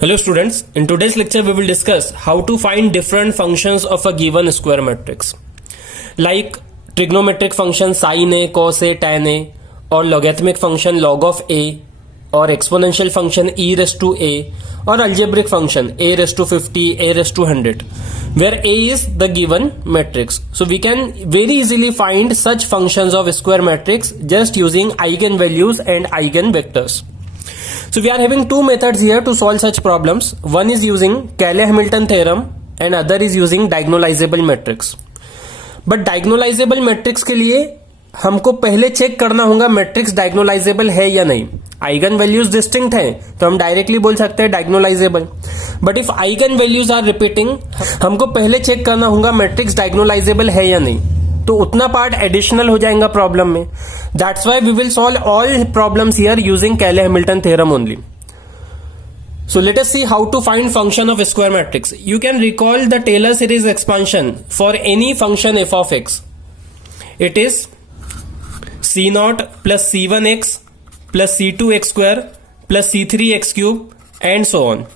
Hello students, in today's lecture we will discuss how to find different functions of a given square matrix like trigonometric function sin a, cos a, tan a, or logarithmic function log of a, or exponential function e raised to a, or algebraic function a raised to 50, a raised to 100, where a is the given matrix. So we can very easily find such functions of a square matrix just using eigenvalues and eigenvectors. So we are having two methods here to solve such problems. One is using Cayley-Hamilton theorem and other is using diagonalizable matrix. But diagonalizable matrix के लिए हमको पहले check करना होगा matrix diagonalisable है या नहीं. Eigen values distinct हैं तो हम डायरेक्टली बोल सकते हैं diagonalizable. But if eigen values are repeating, हमको पहले चेक करना होगा मैट्रिक्स डायगोनलाइजेबल है या नहीं. तो उतना पार्ट एडिशनल हो जाएगा प्रॉब्लम में. That's why we will solve all problems here using Cayley-Hamilton theorem only. So let us see how to find function of a square matrix. You can recall the Taylor series expansion for any function f of x. It is c0 plus c1x plus c2x square plus c3x cube and so on.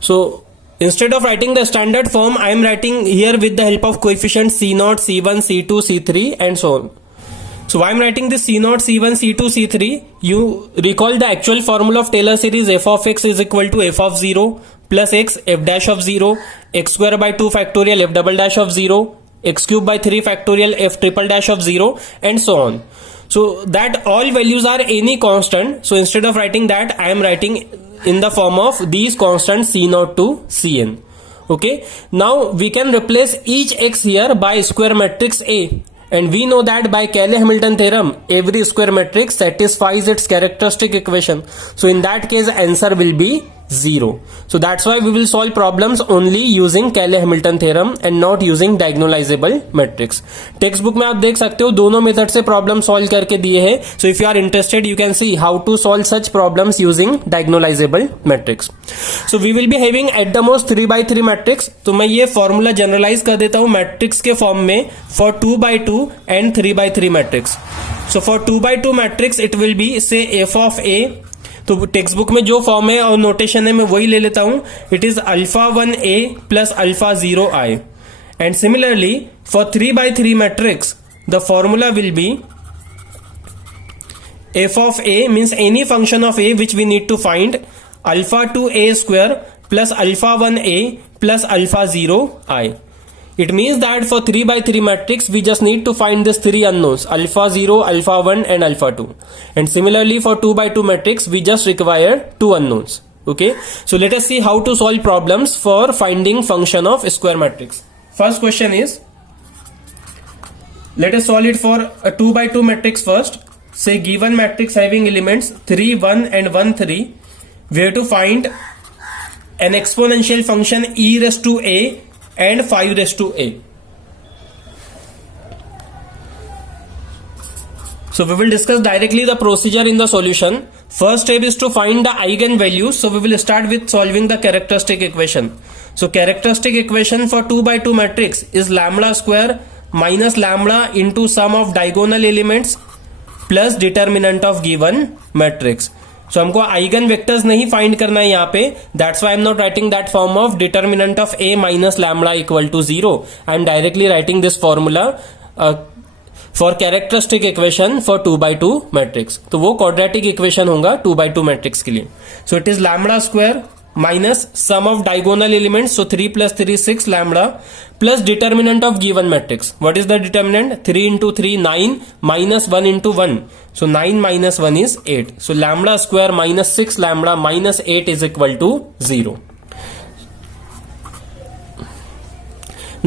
So instead of writing the standard form, I am writing here with the help of coefficients c0, c1, c2, c3 and so on. So why I am writing this c0, c1, c2, c3? You recall the actual formula of Taylor series f of x is equal to f of 0 plus x f dash of 0, x square by 2 factorial f double dash of 0, x cube by 3 factorial f triple dash of 0 and so on. So that all values are any constant. So instead of writing that, I am writing in the form of these constants c0 to cn. Okay. Now we can replace each x here by square matrix A. And we know that by Cayley-Hamilton theorem, every square matrix satisfies its characteristic equation. So in that case, answer will be 0. So that's why we will solve problems only using Cayley-Hamilton theorem and not using diagonalizable matrix. Text book में आप देख सकते हो दोनों method से problem solve करके दिए हैं. So if you are interested you can see how to solve such problems using diagonalizable matrix. So we will be having at the most 3x3 matrix. तो मैं ये फॉर्मूला जनरलाइज कर देता हूं मैट्रिक्स के फॉर्म में for 2x2 and 3x3 matrix. So for 2x2 matrix it will be से f of a. तो टेक्स्ट बुक में जो फॉर्म है और नोटेशन है मैं वही ले लेता हूं. It is alpha 1a plus alpha 0i. And similarly for 3x3 matrix the formula will be f of a means any function of a which we need to find alpha 2a square plus alpha 1a plus alpha 0i. It means that for 3x3 matrix we just need to find these three unknowns alpha 0, alpha 1 and alpha 2. And similarly for 2x2 matrix we just require two unknowns. Okay. So let us see how to solve problems for finding function of square matrix. First question is, let us solve it for a 2x2 matrix first. Say given matrix having elements 3, 1 and 1, 3. We have to find an exponential function e raised to a and 5 raised to a. So we will discuss directly the procedure in the solution. First step is to find the eigenvalues. So we will start with solving the characteristic equation. So characteristic equation for 2x2 matrix is lambda square minus lambda into sum of diagonal elements plus determinant of given matrix. So हमको eigen vectors नहीं find करना है यहाँ पे. That's why I am not writing that form of determinant of A minus lambda equal to 0. I am directly writing this formula for characteristic equation for 2x2 matrix. तो वो quadratic equation होगा 2x2 matrix के लिए. So it is lambda square minus sum of diagonal elements, so 3 plus 3 is 6 lambda plus determinant of given matrix. What is the determinant? 3 into 3 9 minus 1 into 1, so 9 minus 1 is 8. So lambda square minus 6 lambda minus 8 is equal to 0.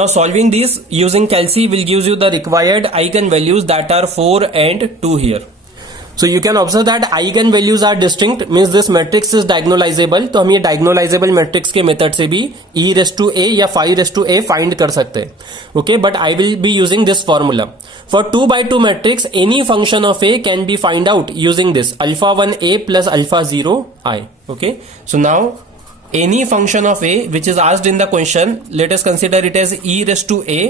Now solving this using Kelsey will give you the required eigenvalues that are 4 and 2 here. So you can observe that eigenvalues are distinct, means this matrix is diagonalizable. तो हम ये diagonalizable matrix के method से भी e raised to a या 5 raised to a find कर सकते हैं. Okay, but I will be using this formula. For 2x2 matrix, any function of a can be find out using this alpha 1a plus alpha 0i. Okay, so now any function of a which is asked in the question, let us consider it as e raised to a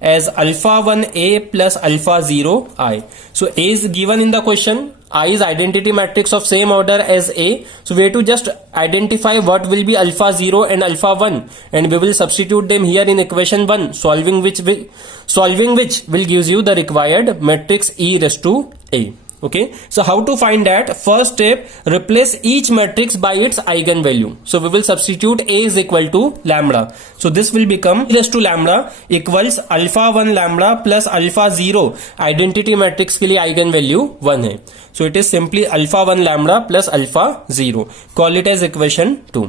as alpha 1a plus alpha 0 I. So A is given in the question. I is identity matrix of same order as A. So we have to just identify what will be alpha 0 and alpha 1, and we will substitute them here in equation 1, solving which will gives you the required matrix E raised to A. Okay, so how to find that? First step, replace each matrix by its eigenvalue. So we will substitute A is equal to lambda. So this will become E raised to lambda equals alpha 1 lambda plus alpha 0. Identity matrix के लिए eigenvalue 1 है. So it is simply alpha 1 lambda plus alpha 0. Call it as equation 2.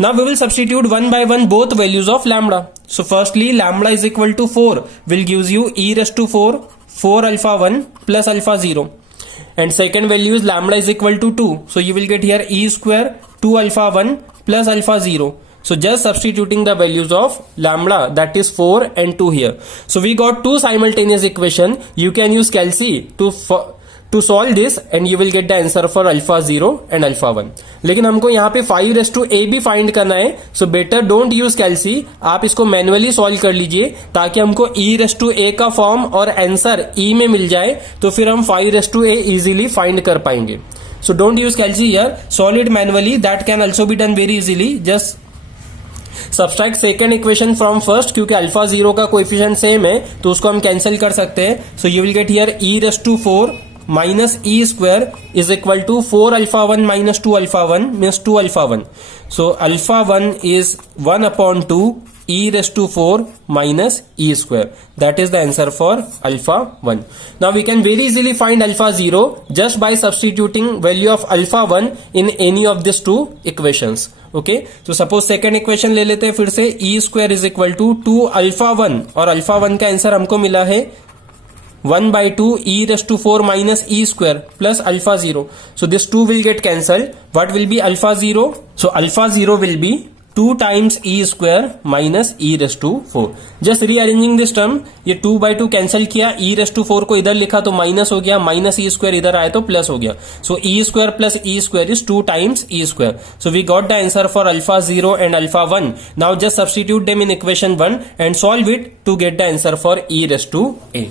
Now we will substitute one by one both values of lambda. So firstly, lambda is equal to 4 will gives you E raised to 4 alpha 1 plus alpha 0. And second value is lambda is equal to 2. So you will get here E square 2 alpha 1 plus alpha 0. So just substituting the values of lambda, that is 4 and 2 here. So we got two simultaneous equation. You can use calci to solve this and you will get the answer for alpha 0 and alpha 1. लेकिन हमको यहाँ पे 5 raised to a भी find करना है. So better don't use कैल्सी, आप इसको manually solve कर लीजिए ताकि हमको e raised to a का फॉर्म और आंसर e में मिल जाए, तो फिर हम 5 raised to a easily find कर पाएंगे. So don't use कैल्सी here, solve it manually, that can also be done very easily. Just subtract second equation from first, क्योंकि अल्फा 0 का कोएफिशिएंट सेम है तो उसको हम कैंसिल कर सकते हैं. So you will get here e raised to 4 minus e square is equal to 4 alpha 1 minus 2 alpha 1 means 2 alpha 1. So alpha 1 is 1 upon 2 e raised to 4 minus e square. That is the answer for alpha 1. Now we can very easily find alpha 0 just by substituting value of alpha 1 in any of these two equations. Okay, so suppose second equation ले लेते हैं फिर से, e square is equal to 2 alpha 1 और alpha 1 का answer हमको मिला है 1 by 2 e raised to 4 minus e square plus alpha 0. So this 2 will get cancelled. What will be alpha 0? So alpha 0 will be 2 times e square minus e raised to 4. Just rearranging this term, ये 2 by 2 cancel किया, e raised to 4 को इधर लिखा तो minus हो गया, minus e square इधर आया तो प्लस हो गया. So e square plus e square is 2 times e square. So we got the answer for alpha 0 and alpha 1. Now just substitute them in equation 1 and solve it to get the answer for e raised to a.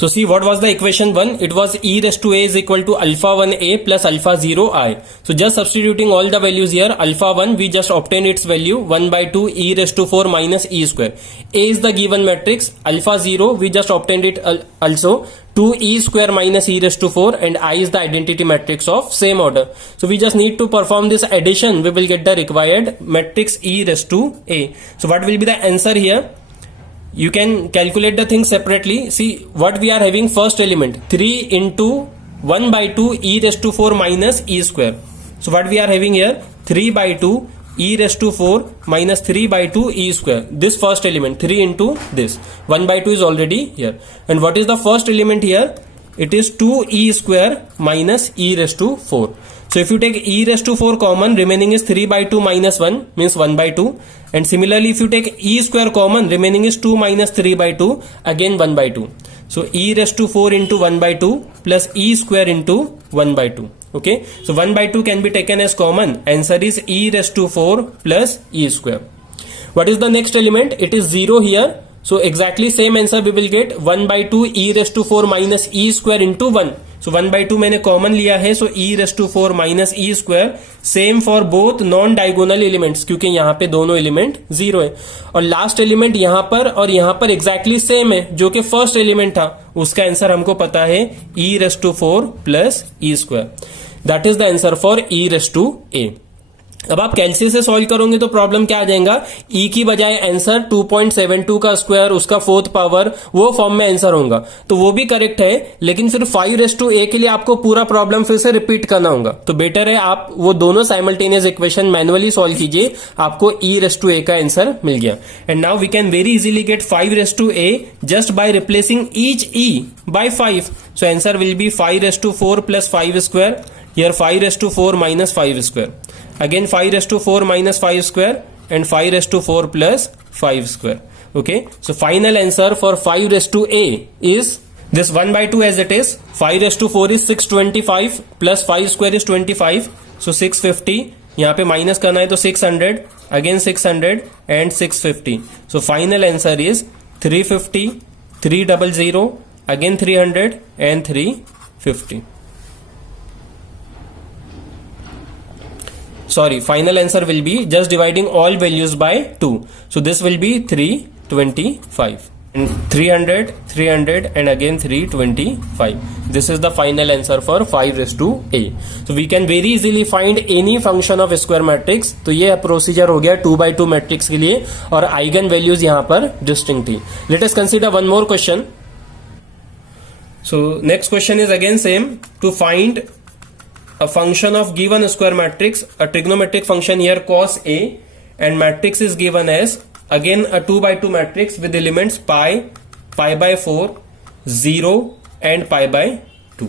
So see, what was the equation 1? It was e raised to a is equal to alpha 1a plus alpha 0 I. So just substituting all the values here, alpha 1 we just obtained its value 1 by 2 e raised to 4 minus e square. A is the given matrix, alpha 0 we just obtained it also 2 e square minus e raised to 4, and I is the identity matrix of same order. So we just need to perform this addition, we will get the required matrix e raised to a. So what will be the answer here? You can calculate the things separately. See what we are having, first element 3 into 1 by 2 e raised to 4 minus e square. So what we are having here, 3 by 2 e raised to 4 minus 3 by 2 e square. This first element 3 into this 1 by 2 is already here. And what is the first element here? It is 2 e square minus e raised to 4. So if you take e raised to 4 common, remaining is 3 by 2 minus 1 means 1 by 2. And similarly, if you take e square common, remaining is 2 minus 3 by 2, again 1 by 2. So e raised to 4 into 1 by 2 plus e square into 1 by 2. Okay, so 1 by 2 can be taken as common. Answer is e raised to 4 plus e square. What is the next element? It is 0 here. So exactly same answer we will get 1 by 2 e raised to 4 minus e square into 1. So 1 by 2 मैंने common लिया है, so e raised to 4 minus e square. Same for both non diagonal elements, क्योंकि यहाँ पे दोनों element 0 है. और last element यहाँ पर और यहाँ पर एग्जैक्टली सेम है, जो कि फर्स्ट एलिमेंट था. उसका आंसर हमको पता है e raised to 4 plus e square. That is the answer for e raised to a. अब आप कैल्सी से सॉल्व करोगे तो प्रॉब्लम क्या आ जाएगा, e की बजाय आंसर 2.72 का स्क्वायर उसका 4th पावर, वो फॉर्म में आंसर होगा. तो वो भी करेक्ट है, लेकिन फिर 5 raised to a के लिए आपको पूरा प्रॉब्लम फिर से रिपीट करना होगा. तो बेटर है आप वो दोनों साइमल्टेनियस इक्वेशन मैनुअली सॉल्व कीजिए, आपको e raised to a का आंसर मिल गया. And now we can very easily get 5 raised to a just by replacing each e by 5. So answer will be 5 raised to 4 plus 5 square. Here 5 raised to 4 minus 5 square. Again 5 raised to 4 minus 5 square and 5 raised to 4 plus 5 square. Okay, so final answer for 5 raised to a is this 1 by 2 as it is. 5 raised to 4 is 625 plus 5 square is 25, so 650. यहाँ पे minus करना है तो 600 again 600 and 650. So final answer is 350, 300, again 300 and 350. Sorry, final answer will be just dividing all values by 2. So this will be 325. And 300, 300 and again 325. This is the final answer for 5:a. So we can very easily find any function of square matrix. तो ये procedure हो गया 2x2 matrix के लिए और eigen values यहाँ पर distinct थी. Let us consider one more question. So next question is again same. To find a function of given square matrix, a trigonometric function here cos A, and matrix is given as again a 2x2 matrix with elements pi, pi by 4, 0 and pi by 2.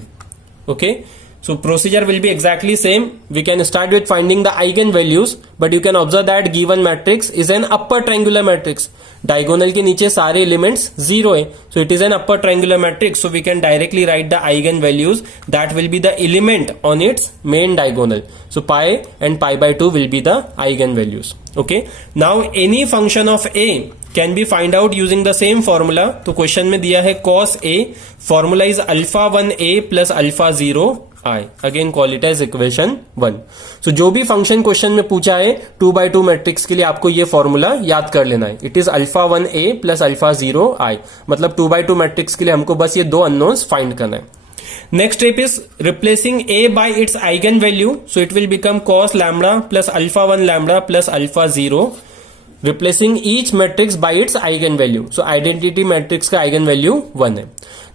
Okay, so procedure will be exactly same. We can start with finding the eigenvalues, but you can observe that given matrix is an upper triangular matrix. Diagonal के नीचे सारे elements 0 है, so it is an upper triangular matrix, so we can directly write the eigenvalues that will be the element on its main diagonal. So pi and pi by 2 will be the eigenvalues. Okay, now any function of a can be find out using the same formula. तो question में दिया है cos a, formula is alpha 1a plus alpha 0 I. Again call it as equation 1. So जो भी function question में पूछा है 2x2 matrix के लिए आपको ये फॉर्मूला याद कर लेना है. It is alpha 1a plus alpha 0 I. मतलब 2x2 मैट्रिक्स के लिए हमको बस ये दो अननोन्स फाइंड करना है. Next step is replacing a by its eigenvalue. So it will become cos lambda plus alpha 1 lambda plus alpha 0. Replacing each matrix by its eigenvalue. So identity matrix का eigenvalue 1 है.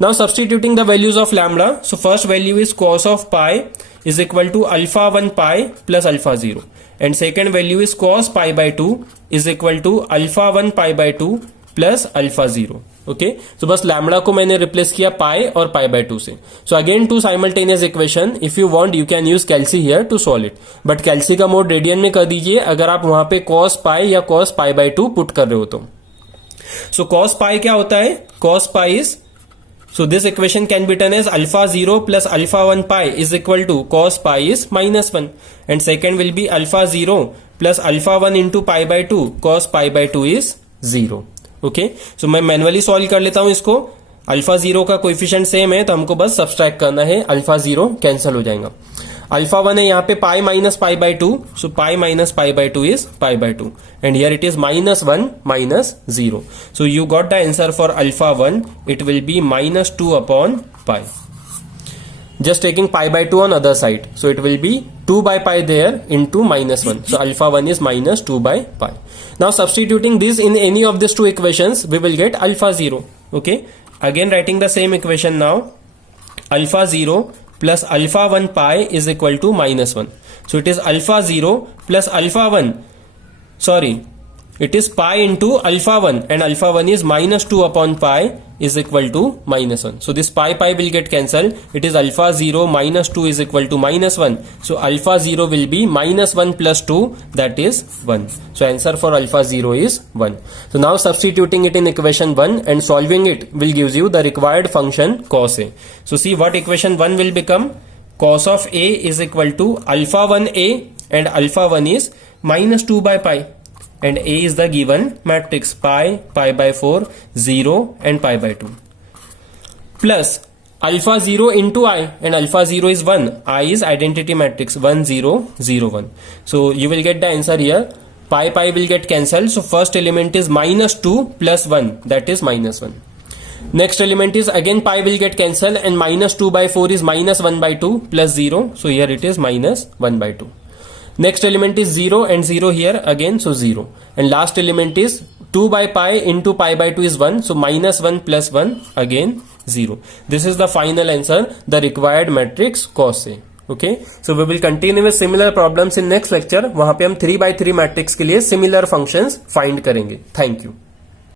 Now substituting the values of lambda. So first value is cos of pi is equal to alpha 1 pi plus alpha 0. And second value is cos pi by 2 is equal to alpha 1 pi by 2 plus alpha 0. Okay, सो बस lambda को मैंने replace किया पाई और पाई by 2 से. So again two simultaneous equation. If you want you can use कैल्सी here to solve it, but calci का mode radian में कर दीजिए अगर आप वहां पे cos पाई या cos पाई बाय 2 पुट कर रहे हो तो. सो cos पाई क्या होता है? cos pi is, so this equation can be written as alpha 0 plus alpha 1 pi is equal to cos pi is -1, and second will be alpha 0 plus alpha 1 into pi by 2 cos pi by 2 is 0. Okay, सो मैं manually solve कर लेता हूं इसको. Alpha 0 का coefficient same है तो हमको बस सब्सट्रैक्ट करना है. अल्फा 0 कैंसिल हो जाएगा. अल्फा 1 है यहाँ पे pi minus pi by 2, so pi minus pi by 2 is pi by 2, and here it is -1 -0. So you got the answer for alpha 1. It will be -2 upon pi. Just taking pi by 2 on other side, so it will be 2 by pi there into -1. So alpha 1 is -2 by pi. Now substituting this in any of these two equations, we will get alpha 0. Okay, again writing the same equation now. Alpha 0 plus alpha 1 pi is equal to -1. So it is alpha 0 plus alpha 1. Sorry, it is pi into alpha 1, and alpha 1 is -2 upon pi is equal to -1. So this pi will get cancelled. It is alpha 0 -2 is equal to -1. So alpha 0 will be -1 plus 2, that is 1. So answer for alpha 0 is 1. So now substituting it in equation 1 and solving it will gives you the required function cos A. So see what equation 1 will become. Cos of A is equal to alpha 1A, and alpha 1 is -2 by pi. And A is the given matrix pi, pi by 4, 0 and pi by 2. Plus alpha 0 into I, and alpha 0 is 1. I is identity matrix 1 0 0 1. So you will get the answer here. Pi will get cancelled. So first element is -2 plus 1, that is -1. Next element is again pi will get cancelled, and -2 by 4 is -1 by 2 plus 0. So here it is -1 by 2. Next element is 0 and 0 here again, so 0. And last element is 2 by pi into pi by 2 is 1, so -1 plus 1 again 0. This is the final answer, the required matrix cos A. Okay, so we will continue with similar problems in next lecture. वहां पे हम 3 by 3 matrix के लिए similar functions find करेंगे. Thank you.